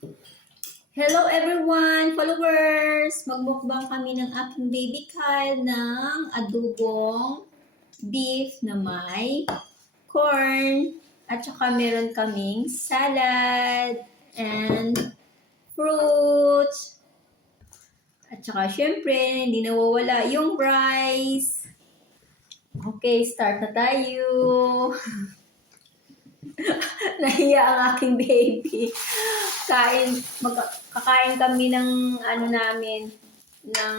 Hello everyone, followers! Magmukbang kami ng aking baby Kyle ng adobong beef na may corn at saka meron kaming salad and fruits. At saka syempre, hindi nawawala yung rice. Okay, start na tayo. Nahiya ang aking baby. Kakain kami ng ng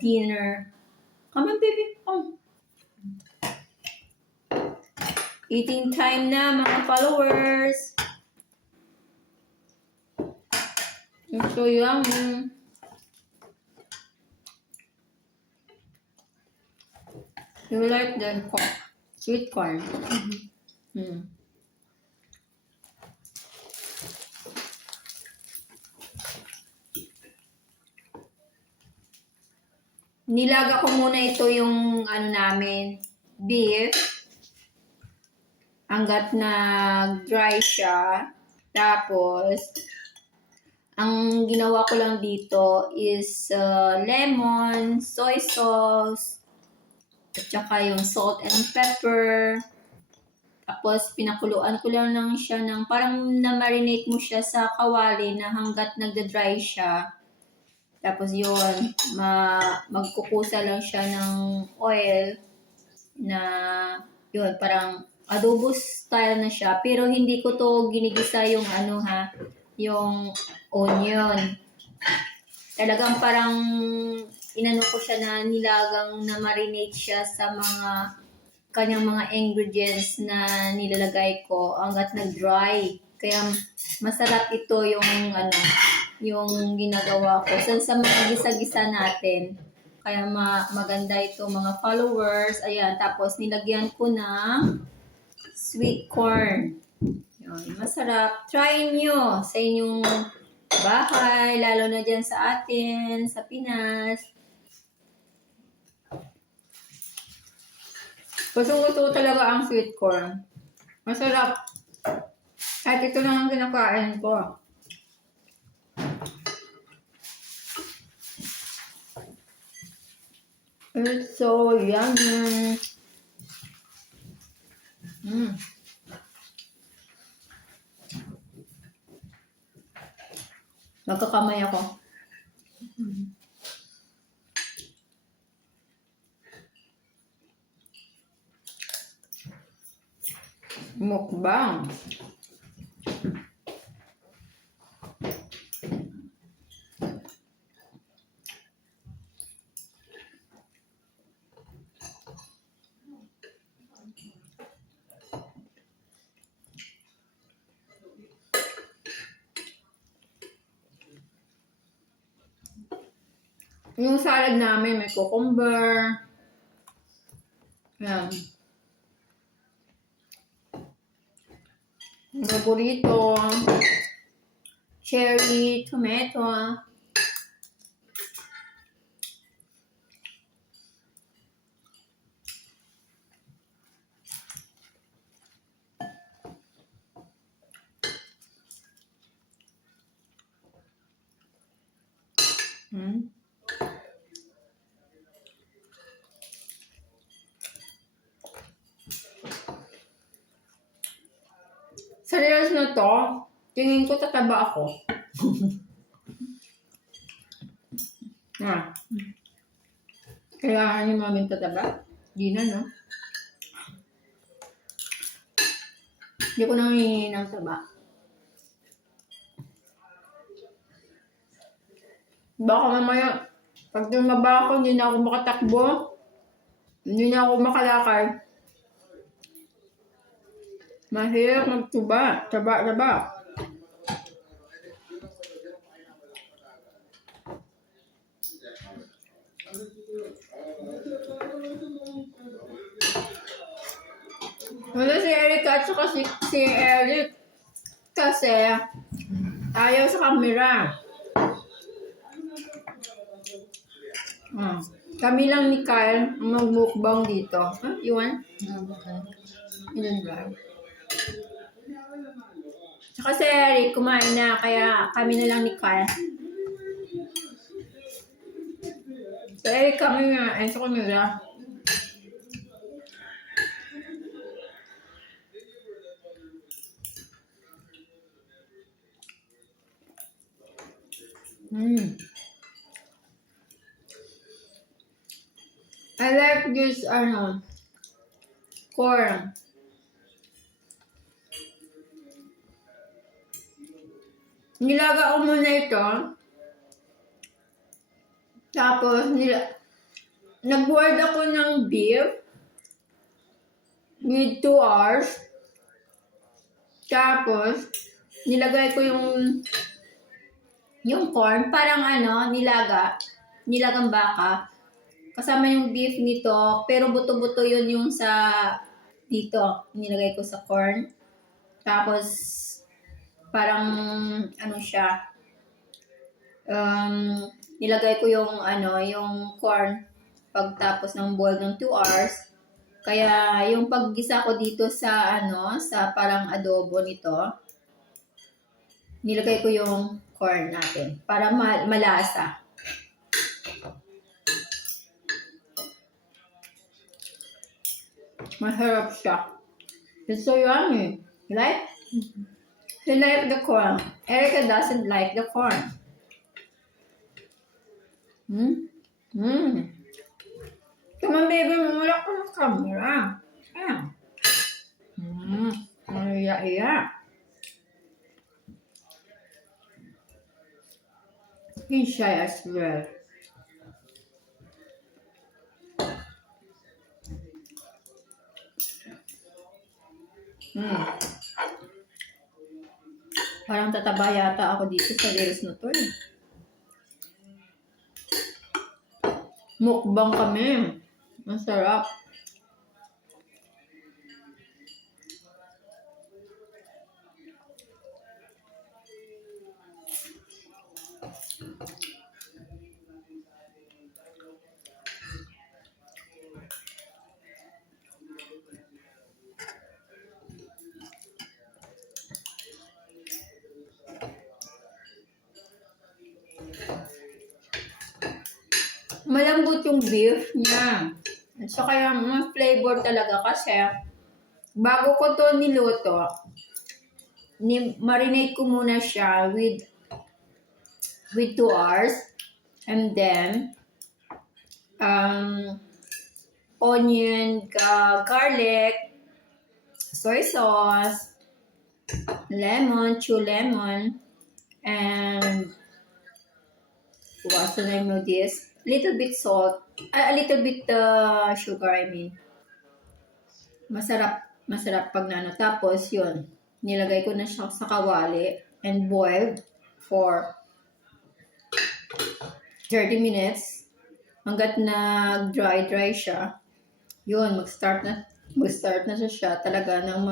dinner. Come on, baby. Come. Eating time na, mga followers. It's so yummy. You like the corn? Sweet corn? Mm-hmm. Nilaga ko muna ito yung namin, beef. Hanggat nag-dry siya. Tapos, ang ginawa ko lang dito is lemon, soy sauce, at saka yung salt and pepper. Tapos, pinakuluan ko lang siya ng parang na-marinate mo siya sa kawali na hanggat nagda-dry siya. Tapos yun, magkukusa lang siya ng oil na yun, parang adobo style na siya. Pero hindi ko to ginigisa yung yung onion. Talagang parang inano ko siya na nilagang na marinate siya sa mga kanyang mga ingredients na nilalagay ko hanggat nag-dry. Kaya masarap ito yung ginagawa ko. Sa mga gisa-gisa natin. Kaya maganda ito mga followers. Ayan, tapos nilagyan ko ng sweet corn. Yun, masarap. Try nyo sa inyong bahay, lalo na dyan sa atin, sa Pinas. Gusto talaga ang sweet corn. Masarap. At ito lang ang kinakain ko. It's so yummy. Nagkakamay ako. Mukbang. Yung salad namin may cucumber. Ayan. Burrito. Cherry, tomato. Sa reels na to, tingin ko tataba ako. Kaya ni maming tataba? Di na, no? Hindi ko nang hihingi ng taba. Baka mamaya, pag tumaba ako, hindi na ako makatakbo. Hindi na ako makalakad. Mahirap magtuba. Taba. Wala si Eric at saka si Eric. Kasi ayaw sa camera. Kami lang ni Kyle ang magmukbang dito. Huh? You want? Ilan ba? Kasi Eric kumain na, kaya kami na lang ni Carl. So Eric kami nga, sa kanila. I like this, corn. Nilaga ko muna ito. Tapos, nag-board ako ng beef with 2 hours. Tapos, nilagay ko yung corn, parang nilagang baka. Kasama yung beef nito, pero buto-buto yun yung sa dito. Nilagay ko sa corn. Tapos, parang siya. Nilagay ko yung corn pagtapos ng boil ng 2 hours. Kaya yung paggisa ko dito sa sa parang adobo nito, nilagay ko yung corn natin para malasa. Masarap siya. It's so yummy. You like? He like the corn. Erica doesn't like the corn. Come on, baby. Wala ko ng camera. Ayan. Iya. He's shy as well. Parang tataba yata ako dito sa reels na to eh. Mukbang kami. Masarap. Malambot yung beef niya. So kaya mas flavor talaga kasi bago ko to niluto, marinate ko muna siya with 2 hours, and then onion, garlic, soy sauce, chew lemon, and what's the name of this? Little bit salt, a little bit sugar, I mean. Masarap pag Tapos yun, nilagay ko na siya sa kawali and boiled for 30 minutes hanggat dry siya. Yun, mag-start na siya talaga ng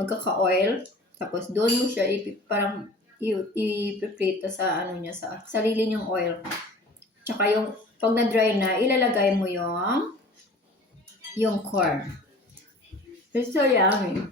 magkaka-oil. Tapos doon mo siya parang ipiprito sa sa sarili niyang oil. Tsaka pag na-dry na, ilalagay mo yung corn. It's so yummy.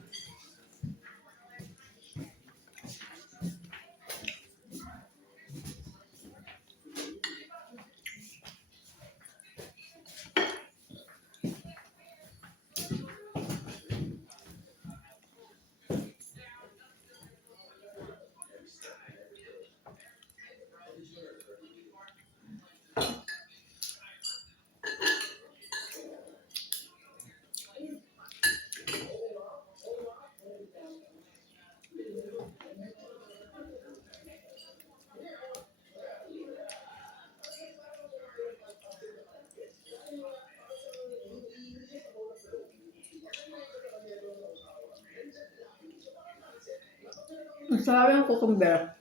Masarap yung cucumber.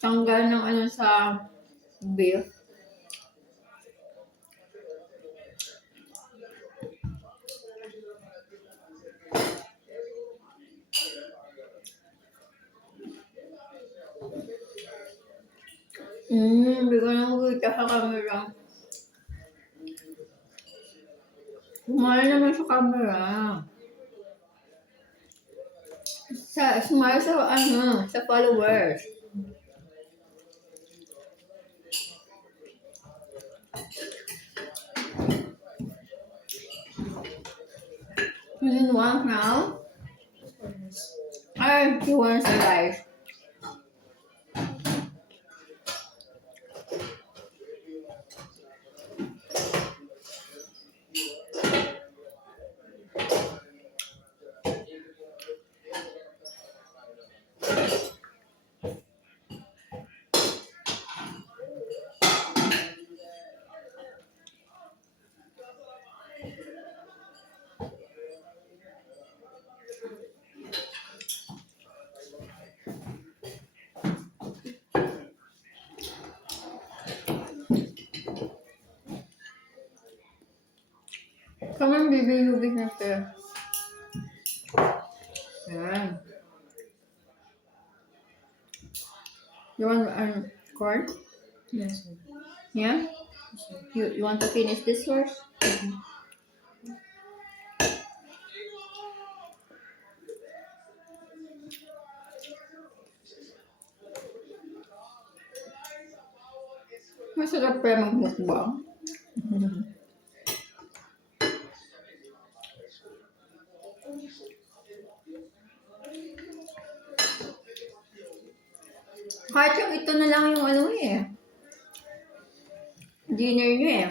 Tanggal ng sa beef. Hindi ko na makita sa camera. Kumain naman sa camera. Sumali sa followers. You didn't want now? He wants a rice. Come on, baby, you big enough there. Yeah. You want corn? Yes. Yeah? You want to finish this yours? Masarap pa magmukbang. Kahit yung ito na lang yung dinner nyo eh.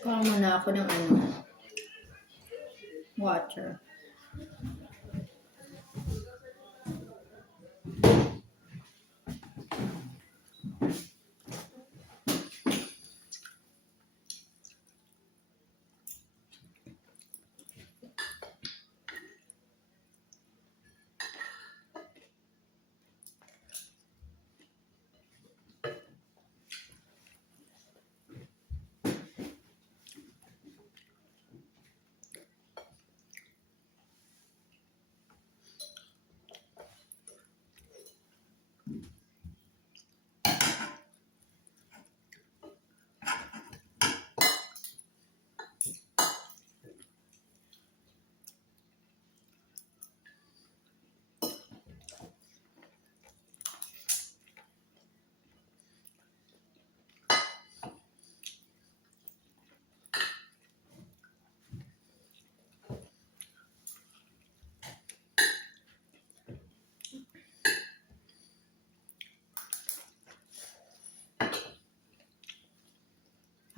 Kuha muna ako ng water.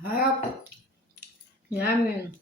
Harap. Yummy.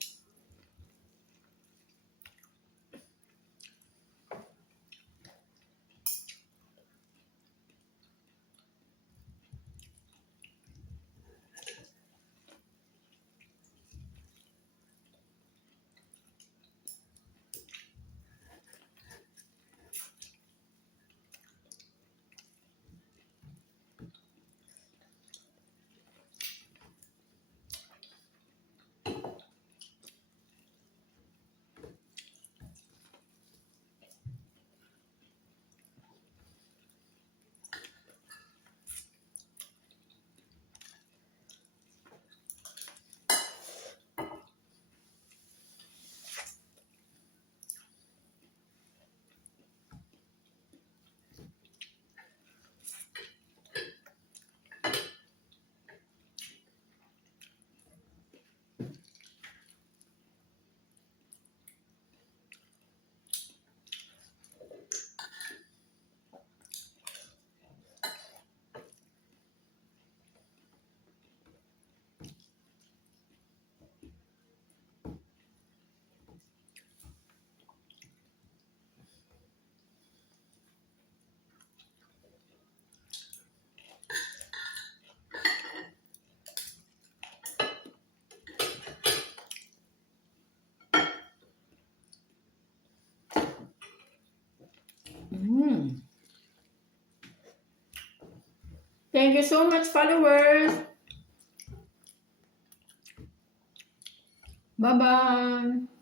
Thank you so much, followers. Bye-bye!